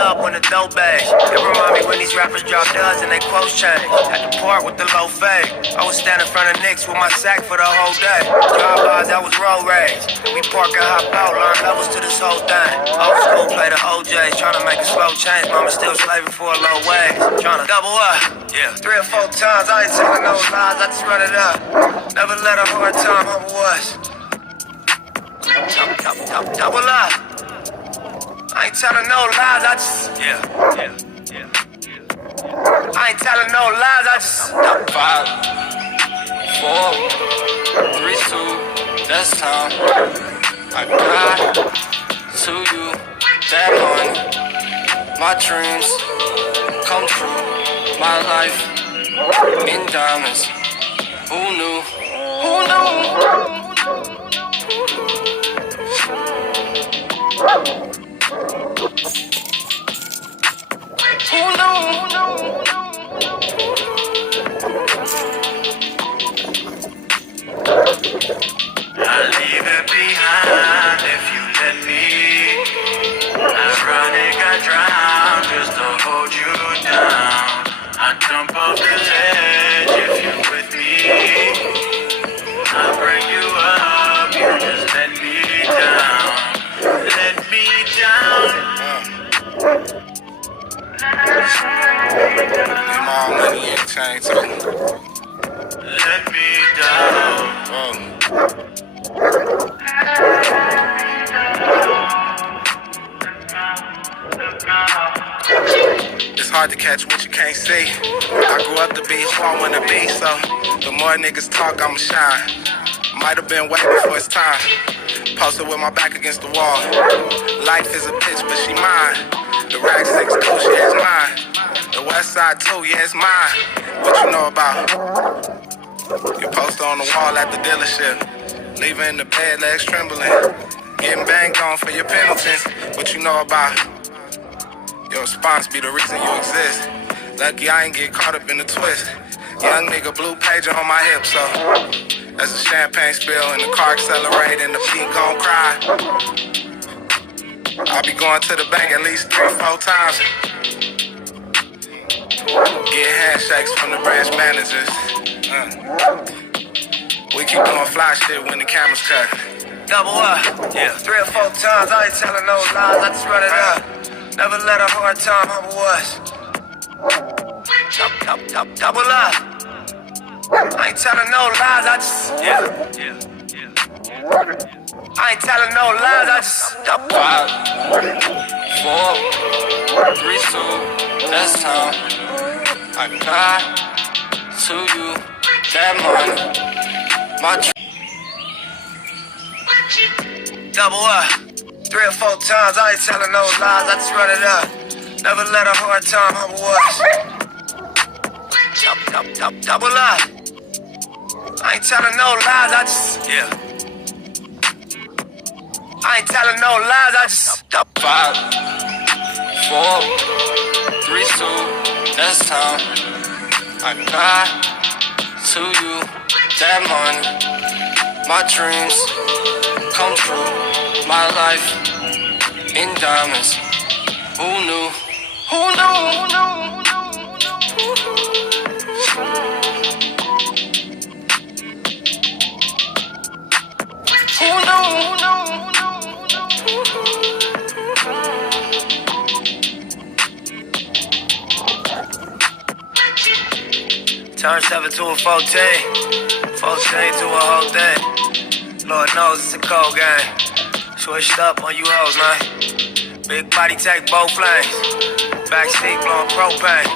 up when the dope bags. It remind me when these rappers drop duds and they quotes change. Had to part with the low fade. I was standing in front of Knicks with my sack for the whole day. Drive-bys, that was road rage. We park and hop out, learn levels to this whole thing. Old school play the OJs, trying to make a slow change. Mama still slaving for a low wage. Trying to double up, yeah. 3 or 4 times, I ain't telling no lies, I just run it up. Never let a hard time humble us. Double up. I ain't telling no lies, I just, yeah. I ain't telling no lies, I just 5, 4, 3, 2, that's time. I got to you, that money, my dreams come true, my life in diamonds. Who knew? Who knew? I'll leave it behind if you let me. Ironic, I drown just to hold you down. I jump off the ledge if you're with me. I bring you up, you just let me down. Let me down. Get my own money in chain too. Let me down. It's hard to catch what you can't see. I grew up to be who I wanna be, so the more niggas talk, I'ma shine. Might have been way before it's time. Posted with my back against the wall. Life is a bitch, but she mine. The Rack 6 too, she is mine. The West Side too, yeah, it's mine. What you know about? You poster on the wall at the dealership. Leaving in the bed, legs trembling. Getting banged on for your penalties. What you know about? Your response be the reason you exist. Lucky I ain't get caught up in the twist. Young nigga blue pager on my hip, so as the champagne spill and the car accelerate and the beat gon' cry. I'll be going to the bank at least 3-4 times. Get handshakes from the branch managers. We keep doing fly shit when the cameras cut. Double up, yeah. 3 or 4 times, I ain't telling no lies, I just run it up. Never let a hard time humble us. Double up. I ain't telling no lies, I just, yeah. I ain't telling no lies, I just 5, 4, 3, 2, that's time. I got to you, that money, my double up. 3 or 4 times, I ain't telling no lies, I just run it up. Never let a hard time humble us. Double up. I ain't telling no lies, I just, yeah. I ain't telling no lies, I just 5, 4, 3, 2, that's time. I got to you, that money, my dreams come true, my life in diamonds. Who knew? Who knew? Turn 7 to a 14, 14 to a whole thing. Lord knows it's a cold game. Switched up on you hoes, man. Big body take both lanes. Backseat blowing propane.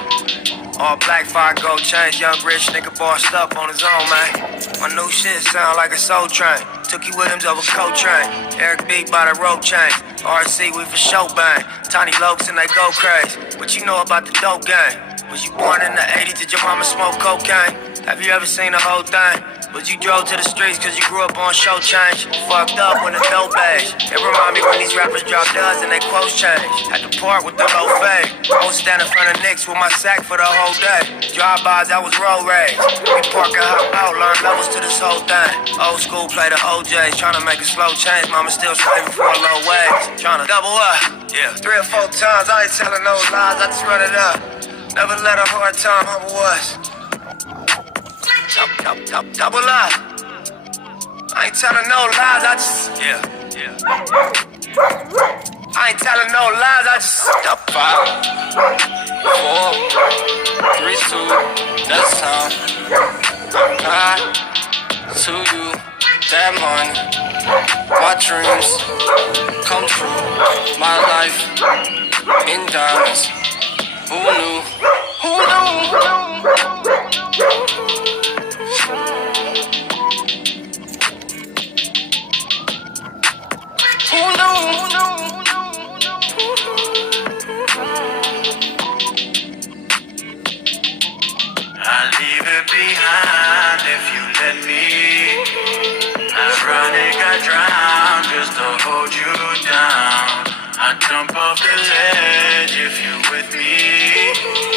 All black, 5 gold chains. Young rich nigga bossed up on his own, man. My new shit sound like a soul train. Took you with him over cold train. Eric B by the rope chain. RC, we for show bang. Tiny lokes and they go crazy. What you know about the dope game? Was you born in the 80s? Did your mama smoke cocaine? Have you ever seen the whole thing? But you drove to the streets cause you grew up on show change. Fucked up when the dope age. It remind me when these rappers drop duds and they quotes change. Had to part with the low fade. I was standing in front of Knicks with my sack for the whole day. Drive-bys, I was road rage. We park and hop out, learn levels to this whole thing. Old school play the OJs, tryna make a slow change. Mama still slaving for a low wage. Tryna double up, yeah. 3 or 4 times, I ain't telling no lies, I just run it up. Never let a hard time humble us. Double up. I ain't telling no lies, I just, yeah. I ain't telling no lies, I just, 5, 4, 3, 2, that's time. Not to you, that money. My dreams come true. My life in diamonds. Who knew? Who knew? I'll leave it behind if you let me. I'd rather I drown just to hold you down. I'd jump off the ledge if you with me.